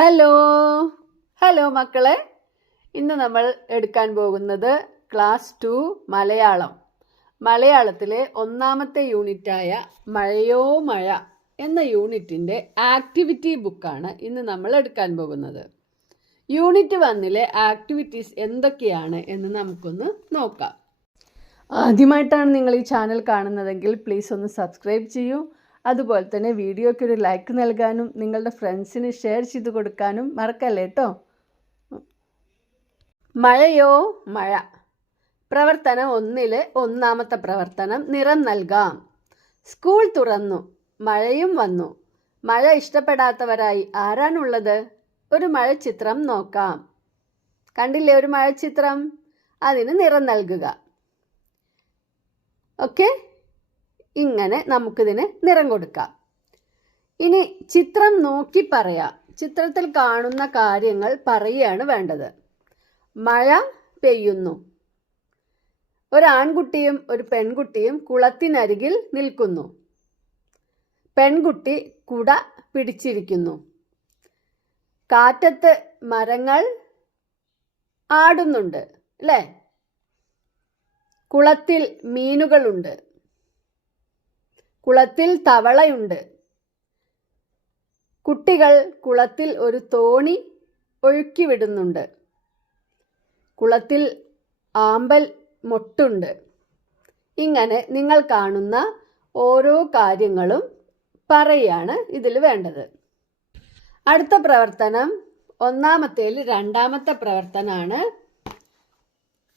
Hello hello മക്കളെ, ഇന്ന് നമ്മൾ എടുക്കാൻ പോകുന്നത് ക്ലാസ് 2 മലയാളത്തിലെ ഒന്നാമത്തെ യൂണിറ്റായ മഴയോ മഴ എന്ന യൂണിറ്റിൻ്റെ ആക്ടിവിറ്റി ബുക്കാണ് ഇന്ന് നമ്മൾ എടുക്കാൻ പോകുന്നത്. യൂണിറ്റ് 1 ആക്ടിവിറ്റീസ് എന്തൊക്കെയാണ് എന്ന് നമുക്കൊന്ന് നോക്കാം. ആദ്യമായിട്ടാണ് നിങ്ങൾ ഈ ചാനൽ കാണുന്നതെങ്കിൽ പ്ലീസ് ഒന്ന് സബ്സ്ക്രൈബ് ചെയ്യൂ. അതുപോലെ തന്നെ വീഡിയോയ്ക്ക് ഒരു ലൈക്ക് നൽകാനും നിങ്ങളുടെ ഫ്രണ്ട്സിന് ഷെയർ ചെയ്ത് കൊടുക്കാനും മറക്കല്ലേ കേട്ടോ. മഴയോ മഴ. പ്രവർത്തനം 1 ഒന്നാമത്തെ പ്രവർത്തനം നിറം നൽകാം. സ്കൂൾ തുറന്നു, മഴയും വന്നു. മഴ ഇഷ്ടപ്പെടാത്തവരായി ആരാണുള്ളത്? ഒരു മഴച്ചിത്രം നോക്കാം. കണ്ടില്ലേ ഒരു മഴച്ചിത്രം? അതിന് നിറം നൽകുക. ഓക്കെ, ഇങ്ങനെ നമുക്കിതിന് നിറം കൊടുക്കാം. ഇനി ചിത്രം നോക്കി പറയാം. ചിത്രത്തിൽ കാണുന്ന കാര്യങ്ങൾ പറയുകയാണ് വേണ്ടത്. മഴ പെയ്യുന്നു. ഒരു ആൺകുട്ടിയും ഒരു പെൺകുട്ടിയും കുളത്തിനരികിൽ നിൽക്കുന്നു. പെൺകുട്ടി കുട പിടിച്ചിരിക്കുന്നു. കാറ്റത്ത് മരങ്ങൾ ആടുന്നുണ്ട് അല്ലേ? കുളത്തിൽ മീനുകളുണ്ട്. കുളത്തിൽ തവളയുണ്ട്. കുട്ടികൾ കുളത്തിൽ ഒരു തോണി ഒഴുക്കി വിടുന്നുണ്ട്. കുളത്തിൽ ആമ്പൽ മൊട്ടുണ്ട്. ഇങ്ങനെ നിങ്ങൾ കാണുന്ന ഓരോ കാര്യങ്ങളും പറയുകയാണ് ഇതിൽ വേണ്ടത്. അടുത്ത പ്രവർത്തനം ഒന്നാമത്തേൽ രണ്ടാമത്തെ പ്രവർത്തനമാണ്.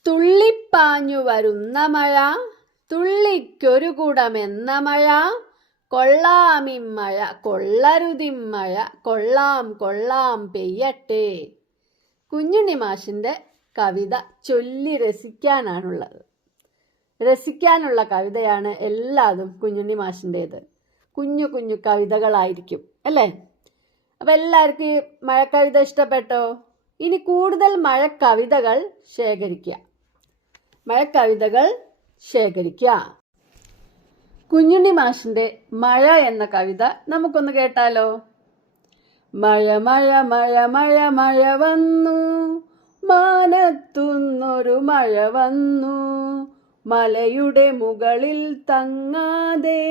തുള്ളിപ്പാഞ്ഞു വരുന്ന മഴ, തുള്ളിക്കൊരു കുടമെന്ന മഴ, കൊള്ളാമിമ്മഴ കൊള്ളരുതിമ്മഴ, കൊള്ളാം കൊള്ളാം പെയ്യട്ടെ. കുഞ്ഞുണ്ണി മാഷിൻ്റെ കവിത ചൊല്ലി രസിക്കാനാണുള്ളത്. രസിക്കാനുള്ള കവിതയാണ് എല്ലാതും കുഞ്ഞുണ്ണി മാഷിൻ്റേത്. കുഞ്ഞു കുഞ്ഞു കവിതകളായിരിക്കും അല്ലേ? അപ്പം എല്ലാവർക്കും ഈ മഴക്കവിത ഇഷ്ടപ്പെട്ടോ? ഇനി കൂടുതൽ മഴക്കവിതകൾ ശേഖരിക്കുക. കുഞ്ഞുണ്ണി മാഷിൻ്റെ മഴ എന്ന കവിത നമുക്കൊന്ന് കേട്ടാലോ? മഴ മഴ മഴ മഴ മഴ വന്നു, മാനത്തുന്നൊരു മഴ വന്നു, മലയുടെ മുകളിൽ തങ്ങാതെ,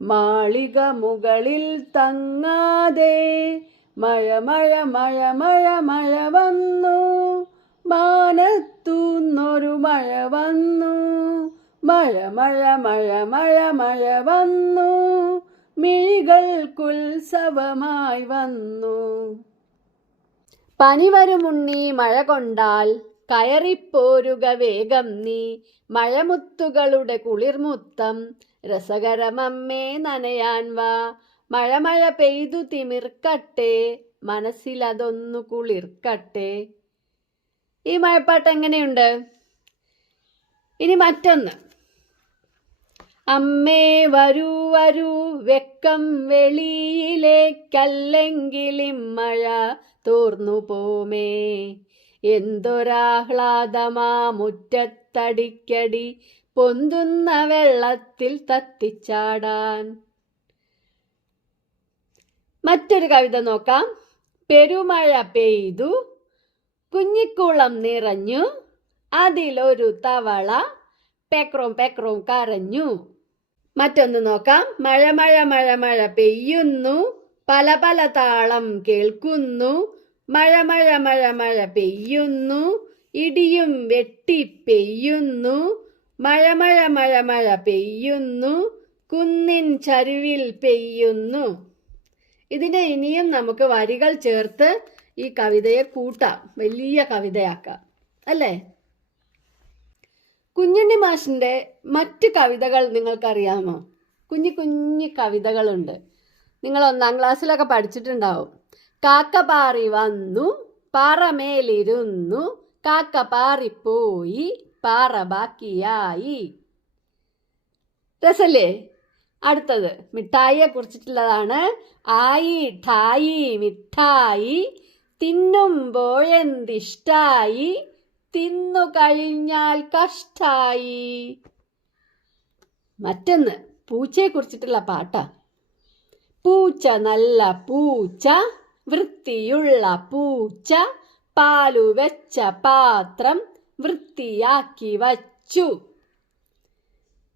മാളിക മുകളിൽ തങ്ങാതെ, മഴ മഴ മഴ മഴ മഴ വന്നു, മാനത്തുന്നൊരു മഴ വന്നു, മഴ മഴ മഴ മഴ മഴ വന്നു, മിഴികൾക്കുത്സവമായി വന്നു. പനി വരുമുണ്ണി മഴ കൊണ്ടാൽ, കയറിപ്പോരുക വേഗം നീ, മഴമുത്തുകളുടെ കുളിർമുത്തം, രസകരമമ്മേ നനയാൻ വാ. മഴ മഴ പെയ്തു തിമിർക്കട്ടെ, മനസ്സിലതൊന്നു കുളിർക്കട്ടെ. ഈ മഴപ്പാട്ട് എങ്ങനെയുണ്ട്? ഇനി മറ്റൊന്ന്. അമ്മേ വരൂ വരൂ വെക്കം വെളിയിലേക്കല്ലെങ്കിലും മഴ തോർന്നു പോമേ, എന്തൊരാഹ്ലാദമാ മുറ്റത്തടിക്കടി പൊന്തുന്ന വെള്ളത്തിൽ തത്തിച്ചാടാൻ. മറ്റൊരു കവിത നോക്കാം. പെരുമഴ പെയ്തു, കുഞ്ഞിക്കുളം നിറഞ്ഞു, അതിലൊരു തവള പെക്രോം പെക്രോം കരഞ്ഞു. മറ്റൊന്ന് നോക്കാം. മഴ മഴ മഴ മഴ പെയ്യുന്നു, പല പല താളം കേൾക്കുന്നു, മഴ മഴ മഴ മഴ പെയ്യുന്നു, ഇടിയും വെട്ടി പെയ്യുന്നു, മഴ മഴ മഴ മഴ പെയ്യുന്നു, കുന്നിൻ ചരുവിൽ പെയ്യുന്നു. ഇതിനെ ഇനിയും നമുക്ക് വരികൾ ചേർത്ത് ഈ കവിതയെ കൂട്ടാം, വലിയ കവിതയാക്കാം അല്ലേ? കുഞ്ഞുണ്ണി മാഷിൻ്റെ മറ്റു കവിതകൾ നിങ്ങൾക്കറിയാമോ? കുഞ്ഞു കുഞ്ഞു കവിതകളുണ്ട്. നിങ്ങൾ 1ാം ക്ലാസ്സിലൊക്കെ പഠിച്ചിട്ടുണ്ടാവും. കാക്ക പാറി വന്നു, പാറമേലിരുന്നു, കാക്ക പാറിപ്പോയി, പാറ ബാക്കിയായി. രസല്ലേ? അടുത്തത് മിഠായിയെ കുറിച്ചിട്ടുള്ളതാണ്. ആയി ഠായി മിഠായി, തിന്നുമ്പോഴെന്തിഷ്ടായി, തിന്നു കഴിഞ്ഞാൽ കഷ്ടായി. മറ്റൊന്ന് പൂച്ചയെ കുറിച്ചിട്ടുള്ള പാട്ടാ. പൂച്ച നല്ല പൂച്ച വൃത്തിയുള്ള പൂച്ച പാലു വെച്ച പാത്രം വൃത്തിയാക്കി വച്ചു.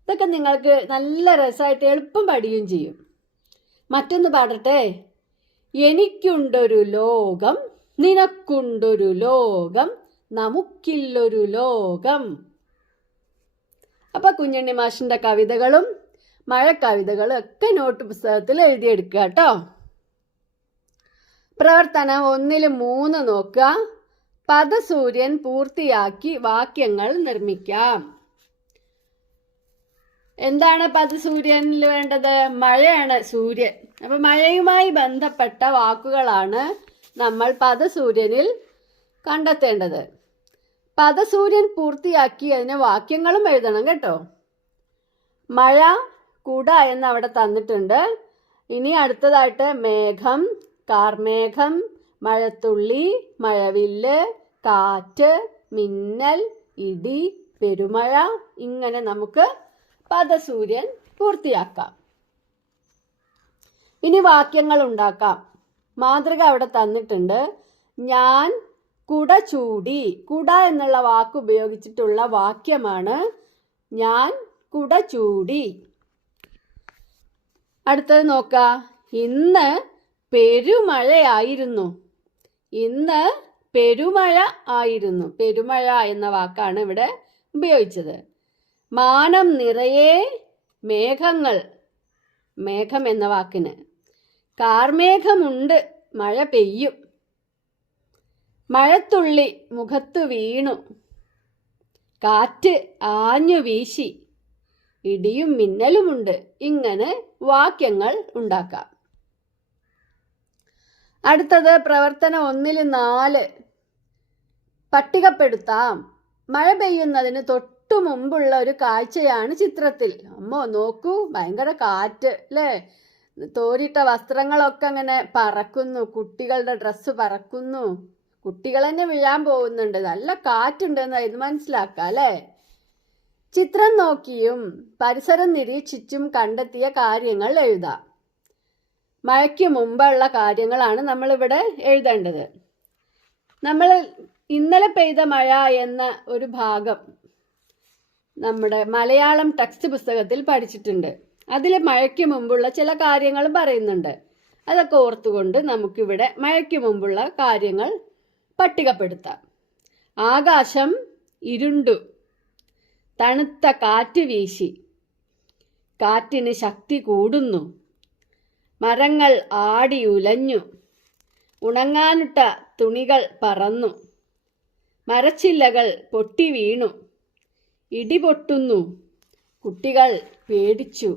ഇതൊക്കെ നിങ്ങൾക്ക് നല്ല രസമായിട്ട് എളുപ്പം പഠിക്കുകയും ചെയ്യും. മറ്റൊന്ന് പാടട്ടെ. എനിക്കുണ്ടൊരു ലോകം, നിനക്കുണ്ടൊരു ലോകം, നമുക്കില്ലൊരു ലോകം. അപ്പൊ കുഞ്ഞുണ്ണി മാഷിന്റെ കവിതകളും മഴക്കവിതകളും ഒക്കെ നോട്ട് പുസ്തകത്തിൽ എഴുതിയെടുക്കുക കേട്ടോ. പ്രവർത്തനം 1-3 നോക്കുക. പദസൂര്യൻ പൂർത്തിയാക്കി വാക്യങ്ങൾ നിർമ്മിക്കാം. എന്താണ് പദസൂര്യനിൽ വേണ്ടത്? മഴയാണ് സൂര്യൻ. അപ്പൊ മഴയുമായി ബന്ധപ്പെട്ട വാക്കുകളാണ് നമ്മൾ പദസൂര്യനിൽ കണ്ടെത്തേണ്ടത്. പദസൂര്യൻ പൂർത്തിയാക്കി അതിന് വാക്യങ്ങളും എഴുതണം കേട്ടോ. മഴ, കുട എന്ന് അവിടെ തന്നിട്ടുണ്ട്. ഇനി അടുത്തതായിട്ട് മേഘം, കാർമേഘം, മഴത്തുള്ളി, മഴവില്ല്, കാറ്റ്, മിന്നൽ, ഇടി, പെരുമഴ, ഇങ്ങനെ നമുക്ക് പദസൂര്യൻ പൂർത്തിയാക്കാം. ഇനി വാക്യങ്ങൾ ഉണ്ടാക്കാം. മാതൃക അവിടെ തന്നിട്ടുണ്ട്. ഞാൻ കുട ചൂടി. കുട എന്നുള്ള വാക്ക് ഉപയോഗിച്ചിട്ടുള്ള വാക്യമാണ് ഞാൻ കുട ചൂടി. അടുത്തത് നോക്കാം. ഇന്ന് പെരുമഴയായിരുന്നു. ഇന്ന് പെരുമഴ ആയിരുന്നു. പെരുമഴ എന്ന വാക്കാണ് ഇവിടെ ഉപയോഗിച്ചത്. മാനം നിറയെ മേഘങ്ങൾ. മേഘം എന്ന വാക്കിന്. കാർമേഘമുണ്ട്, മഴ പെയ്യും. മഴത്തുള്ളി മുഖത്തു വീണു. കാറ്റ് ആഞ്ഞു വീശി. ഇടിയും മിന്നലുമുണ്ട്. ഇങ്ങനെ വാക്യങ്ങൾ ഉണ്ടാക്കാം. അടുത്തത് പ്രവർത്തനം 1-4. പട്ടികപ്പെടുത്താം. മഴ പെയ്യുന്നതിന് തൊട്ടു മുമ്പുള്ള ഒരു കാഴ്ചയാണ് ചിത്രത്തിൽ. അമ്മോ നോക്കൂ, ഭയങ്കര കാറ്റ് അല്ലേ? തോരിട്ട വസ്ത്രങ്ങളൊക്കെ അങ്ങനെ പറക്കുന്നു. കുട്ടികളുടെ ഡ്രസ്സ് പറക്കുന്നു. കുട്ടികൾ തന്നെ വീഴാൻ പോകുന്നുണ്ട്. നല്ല കാറ്റുണ്ടെന്ന് ഇത് മനസ്സിലാക്കാം അല്ലേ? ചിത്രം നോക്കിയും പരിസരം നിരീക്ഷിച്ചും കണ്ടെത്തിയ കാര്യങ്ങൾ എഴുതാം. മഴയ്ക്ക് മുമ്പുള്ള കാര്യങ്ങളാണ് നമ്മളിവിടെ എഴുതേണ്ടത്. നമ്മൾ ഇന്നലെ പെയ്ത മഴ എന്ന ഒരു ഭാഗം നമ്മുടെ മലയാളം ടെക്സ്റ്റ് പുസ്തകത്തിൽ പഠിച്ചിട്ടുണ്ട്. അതിൽ മഴയ്ക്ക് മുമ്പുള്ള ചില കാര്യങ്ങൾ പറയുന്നുണ്ട്. അതൊക്കെ ഓർത്തുകൊണ്ട് നമുക്കിവിടെ മഴയ്ക്ക് മുമ്പുള്ള കാര്യങ്ങൾ പട്ടികപ്പെടുത്താം. ആകാശം ഇരുണ്ടു. തണുത്ത കാറ്റ് വീശി. കാറ്റിന് ശക്തി കൂടുന്നു. മരങ്ങൾ ആടി ഉലഞ്ഞു. ഉണങ്ങാനിട്ട തുണികൾ പറന്നു. മരച്ചില്ലകൾ പൊട്ടി വീണു. ഇടി പൊട്ടുന്നു. കുട്ടികൾ പേടിച്ചു.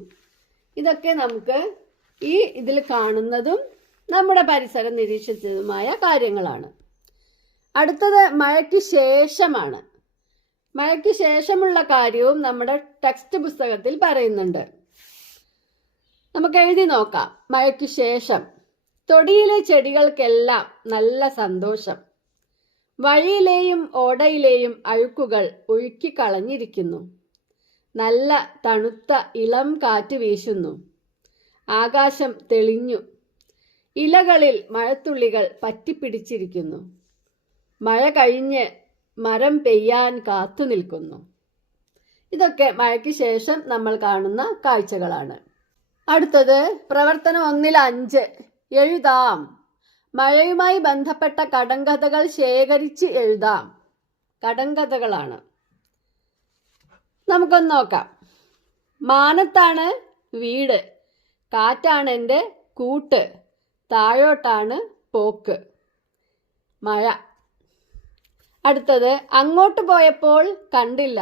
ഇതൊക്കെ നമുക്ക് ഈ ഇതിൽ കാണുന്നതും നമ്മുടെ പരിസരം നിരീക്ഷിച്ചതുമായ കാര്യങ്ങളാണ്. അടുത്തത് മഴയ്ക്ക് ശേഷമാണ്. മഴയ്ക്ക് ശേഷമുള്ള കാര്യവും നമ്മുടെ ടെക്സ്റ്റ് പുസ്തകത്തിൽ പറയുന്നുണ്ട്. നമുക്ക് എഴുതി നോക്കാം. മഴയ്ക്ക് ശേഷം തൊടിയിലെ ചെടികൾക്കെല്ലാം നല്ല സന്തോഷം. വഴിയിലെയും ഓടയിലെയും അഴുക്കുകൾ ഒഴുക്കിക്കളഞ്ഞിരിക്കുന്നു. നല്ല തണുത്ത ഇളം കാറ്റ് വീശുന്നു. ആകാശം തെളിഞ്ഞു. ഇലകളിൽ മഴത്തുള്ളികൾ പറ്റിപ്പിടിച്ചിരിക്കുന്നു. മഴ കഴിഞ്ഞ് മരം പെയ്യാൻ കാത്തു നിൽക്കുന്നു. ഇതൊക്കെ മഴയ്ക്ക് ശേഷം നമ്മൾ കാണുന്ന കാഴ്ചകളാണ്. അടുത്തത് പ്രവർത്തനം 1-5. എഴുതാം. മഴയുമായി ബന്ധപ്പെട്ട കടങ്കഥകൾ ശേഖരിച്ച് എഴുതാം. കടങ്കഥകളാണ്. നമുക്കൊന്ന് നോക്കാം. മാനത്താണ് വീട്. കാറ്റാണ് എൻ്റെ കൂട്ട്. താഴോട്ടാണ് പോക്ക്. മഴ. അടുത്തത് അങ്ങോട്ട് പോയപ്പോൾ കണ്ടില്ല.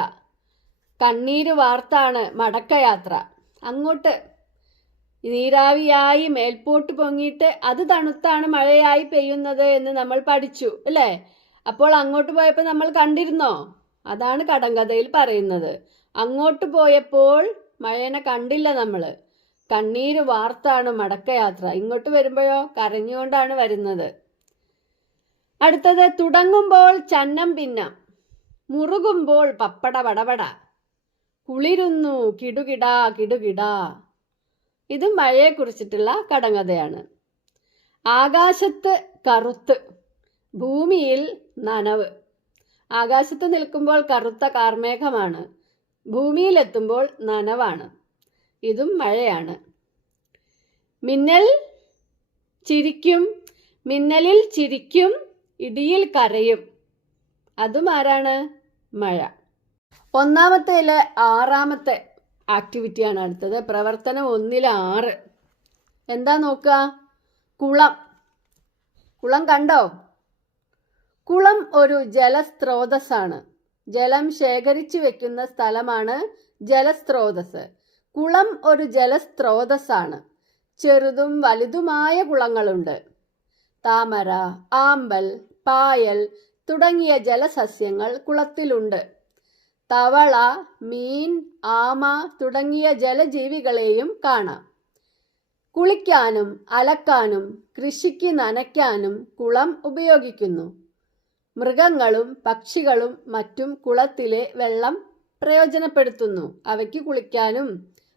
കണ്ണീര് വാർത്താണ് മടക്കയാത്ര. അങ്ങോട്ട് നീരാവിയായി മേൽപോട്ട് പൊങ്ങിയിട്ട് അത് തണുത്താണ് മഴയായി പെയ്യുന്നത് എന്ന് നമ്മൾ പഠിച്ചു അല്ലേ? അപ്പോൾ അങ്ങോട്ട് പോയപ്പോൾ നമ്മൾ കണ്ടിരുന്നോ? അതാണ് കടങ്കഥയിൽ പറയുന്നത്. അങ്ങോട്ട് പോയപ്പോൾ മഴേനെ കണ്ടില്ല നമ്മൾ. കണ്ണീര് വാർത്താണ് മടക്കയാത്ര. ഇങ്ങോട്ട് വരുമ്പോഴോ കരഞ്ഞുകൊണ്ടാണ് വരുന്നത്. അടുത്തത് തുടങ്ങുമ്പോൾ ചന്നം ഭിന്നം. മുറുകുമ്പോൾ പപ്പട പടപട. കുളിരുന്നു കിടുകിടാ കിടുകിടാ. ഇതും മഴയെ കുറിച്ചിട്ടുള്ള കടങ്കഥയാണ്. ആകാശത്ത് കറുത്ത്, ഭൂമിയിൽ നനവ്. ആകാശത്ത് നിൽക്കുമ്പോൾ കറുത്ത കാർമേഘമാണ്, ഭൂമിയിലെത്തുമ്പോൾ നനവാണ്. ഇതും മഴയാണ്. മിന്നൽ ചിരിക്കും, മിന്നലിൽ ചിരിക്കും, ഇടിയിൽ കരയും. അതും ആരാണ്? മഴ. ഒന്നാമത്തേല് 6ാമത്തെ ആക്ടിവിറ്റിയാണ് അടുത്തത്. പ്രവർത്തനം 1-6. എന്താ നോക്കുക? കുളം. കുളം കണ്ടോ? കുളം ഒരു ജലസ്രോതസ്സാണ്. ജലം ശേഖരിച്ചു വെക്കുന്ന സ്ഥലമാണ് ജലസ്രോതസ്. കുളം ഒരു ജലസ്രോതസ്സാണ്. ചെറുതും വലുതുമായ കുളങ്ങളുണ്ട്. താമര, ആമ്പൽ, പായൽ തുടങ്ങിയ ജലസസ്യങ്ങൾ കുളത്തിലുണ്ട്. തവള, മീൻ, ആമ തുടങ്ങിയ ജലജീവികളെയും കാണാം. കുളിക്കാനും അലക്കാനും കൃഷിക്ക് നനയ്ക്കാനും കുളം ഉപയോഗിക്കുന്നു. മൃഗങ്ങളും പക്ഷികളും മറ്റും കുളത്തിലെ വെള്ളം പ്രയോജനപ്പെടുത്തുന്നു. അവയ്ക്ക് കുളിക്കാനും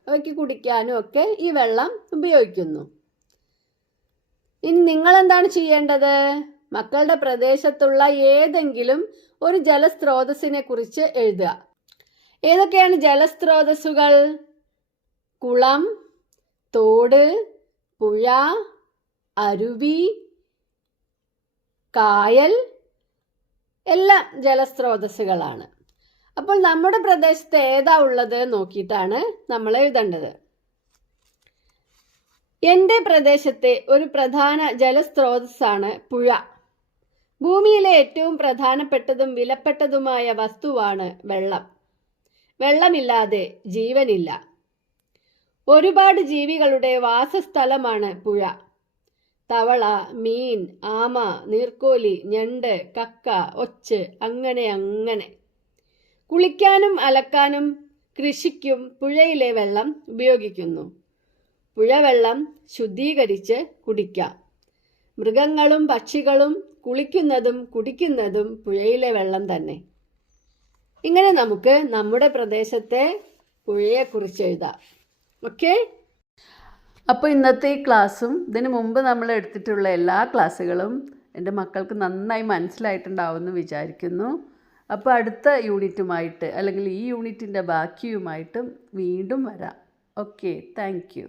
അവയ്ക്ക് കുടിക്കാനും ഒക്കെ ഈ വെള്ളം ഉപയോഗിക്കുന്നു. ഇനി നിങ്ങൾ എന്താണ് ചെയ്യേണ്ടത്? മക്കളുടെ പ്രദേശത്തുള്ള ഏതെങ്കിലും ഒരു ജലസ്രോതസ്സിനെ കുറിച്ച് എഴുതുക. ഏതൊക്കെയാണ് ജലസ്രോതസ്സുകൾ? കുളം, തോട്, പുഴ, അരുവി, കായൽ എല്ലാം ജലസ്രോതസ്സുകളാണ്. അപ്പോൾ നമ്മുടെ പ്രദേശത്ത് ഏതാ ഉള്ളത് നോക്കിയിട്ടാണ് നമ്മൾ എഴുതേണ്ടത്. എൻ്റെ പ്രദേശത്തെ ഒരു പ്രധാന ജലസ്രോതസ്സാണ് പുഴ. ഭൂമിയിലെ ഏറ്റവും പ്രധാനപ്പെട്ടതും വിലപ്പെട്ടതുമായ വസ്തുവാണ് വെള്ളം. വെള്ളമില്ലാതെ ജീവനില്ല. ഒരുപാട് ജീവികളുടെ വാസസ്ഥലമാണ് പുഴ. തവള, മീൻ, ആമ, നീർക്കോലി, ഞണ്ട്, കക്ക, ഒച്ച്, അങ്ങനെ. കുളിക്കാനും അലക്കാനും കൃഷിക്കും പുഴയിലെ വെള്ളം ഉപയോഗിക്കുന്നു. പുഴവെള്ളം ശുദ്ധീകരിച്ച് കുടിക്കാം. മൃഗങ്ങളും പക്ഷികളും കുളിക്കുന്നതും കുടിക്കുന്നതും പുഴയിലെ വെള്ളം തന്നെ. ഇങ്ങനെ നമുക്ക് നമ്മുടെ പ്രദേശത്തെ പുഴയെക്കുറിച്ച് എഴുതാം. ഓക്കെ? അപ്പോൾ ഇന്നത്തെ ഈ ക്ലാസ്സും ഇതിനു മുമ്പ് നമ്മൾ എടുത്തിട്ടുള്ള എല്ലാ ക്ലാസ്സുകളും എൻ്റെ മക്കൾക്ക് നന്നായി മനസ്സിലായിട്ടുണ്ടാവുമെന്ന് വിചാരിക്കുന്നു. അപ്പോൾ അടുത്ത യൂണിറ്റുമായിട്ട് അല്ലെങ്കിൽ ഈ യൂണിറ്റിൻ്റെ ബാക്കിയുമായിട്ടും വീണ്ടും വരാം. Okay, thank you.